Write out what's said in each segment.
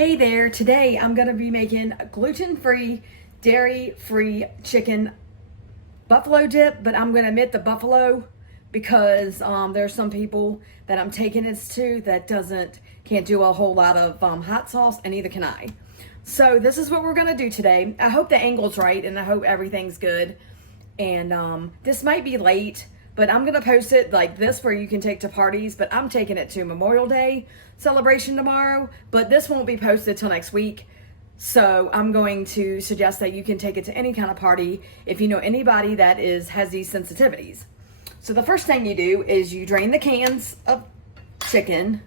Hey there, today I'm going to be making a gluten-free, dairy-free chicken buffalo dip, but I'm going to omit the buffalo because there's some people that I'm taking this to that can't do a whole lot of hot sauce, and neither can I. So this is what we're going to do today. I hope the angle's right and I hope everything's good. And this might be late, but I'm going to post it like this where you can take to parties, but I'm taking it to Memorial Day celebration tomorrow, but this won't be posted till next week. So I'm going to suggest that you can take it to any kind of party if you know anybody that has these sensitivities. So the first thing you do is you drain the cans of chicken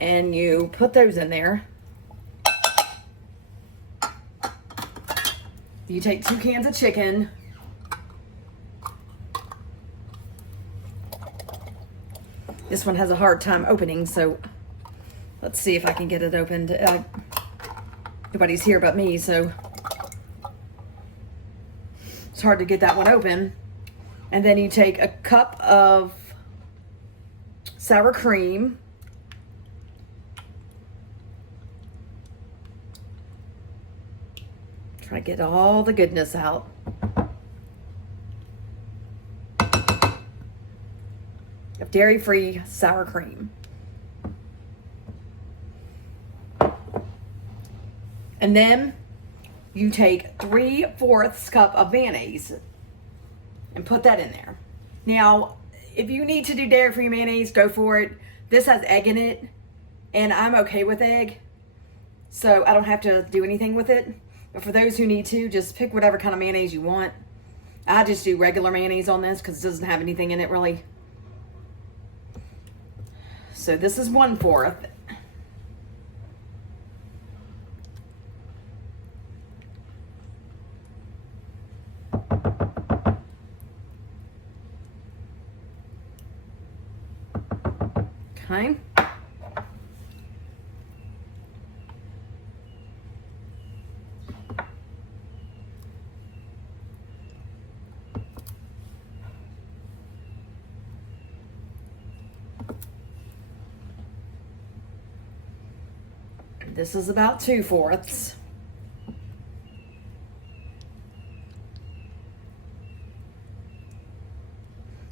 and you put those in there. You take 2 cans of chicken. This one has a hard time opening, so let's see if I can get it opened. Nobody's here but me, so it's hard to get that one open. And then you take a cup of sour cream. Try to get all the goodness out. Of dairy-free sour cream. And then you take 3/4 cup of mayonnaise and put that in there. Now, if you need to do dairy-free mayonnaise, go for it. This has egg in it, and I'm okay with egg, so I don't have to do anything with it. But for those who need to, just pick whatever kind of mayonnaise you want. I just do regular mayonnaise on this because it doesn't have anything in it really. So this is 1/4. Okay. This is about 2/4.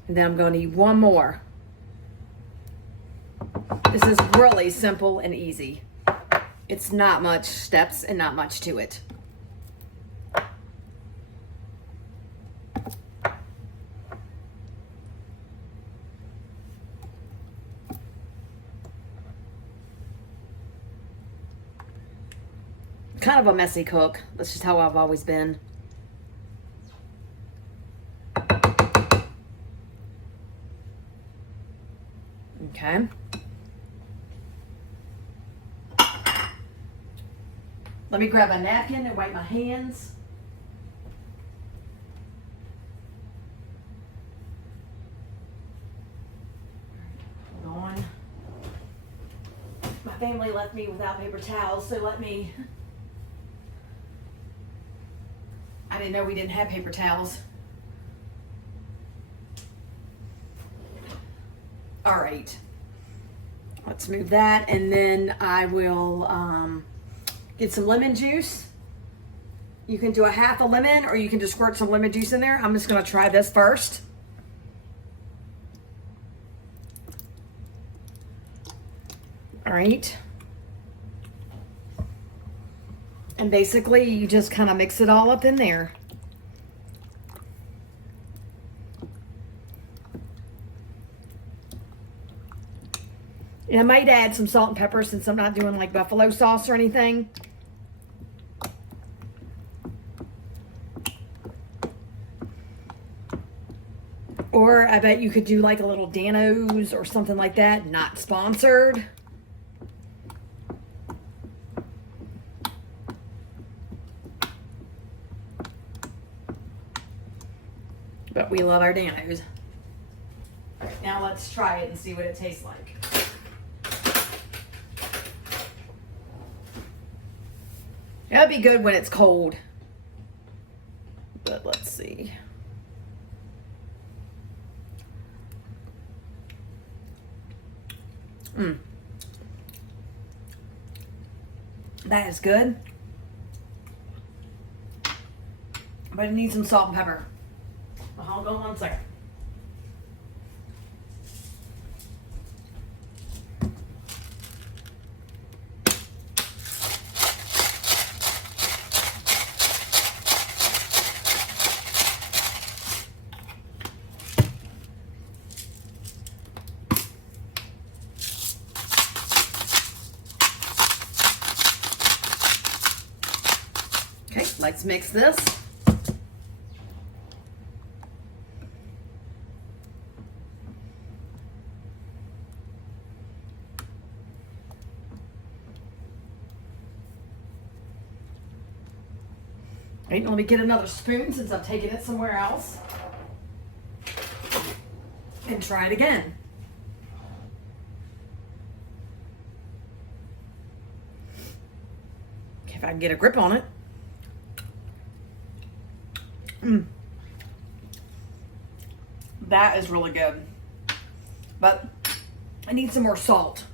And then I'm going to need one more. This is really simple and easy. It's not much steps and not much to it. Kind of a messy cook. That's just how I've always been. Okay. Let me grab a napkin and wipe my hands. Hold on. My family left me without paper towels, so I didn't know we didn't have paper towels. All right. Let's move that, and then I will get some lemon juice. You can do a half a lemon, or you can just squirt some lemon juice in there. I'm just going to try this first. All right. And basically, you just kind of mix it all up in there. And I might add some salt and pepper since I'm not doing like buffalo sauce or anything. Or I bet you could do like a little Dano's or something like that. Not sponsored. But we love our Dano's. Now let's try it and see what it tastes like. That would be good when it's cold. But let's see. That is good. But it needs some salt and pepper. Hold on 1 second. Okay, let's mix this. Right, let me get another spoon since I've taken it somewhere else. And try it again. Okay, if I can get a grip on it. That is really good. But I need some more salt.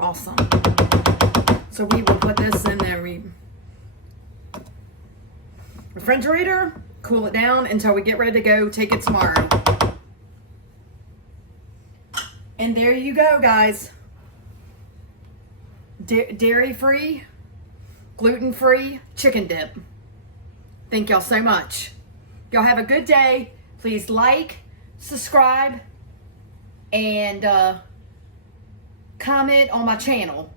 Awesome. So we will put this in the refrigerator, cool it down until we get ready to go take it tomorrow. And there you go, guys. Dairy-free, gluten-free chicken dip. Thank y'all so much. Y'all have a good day. Please like, subscribe, and comment on my channel.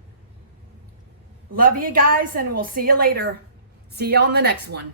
Love you guys, and we'll see you later. See you on the next one.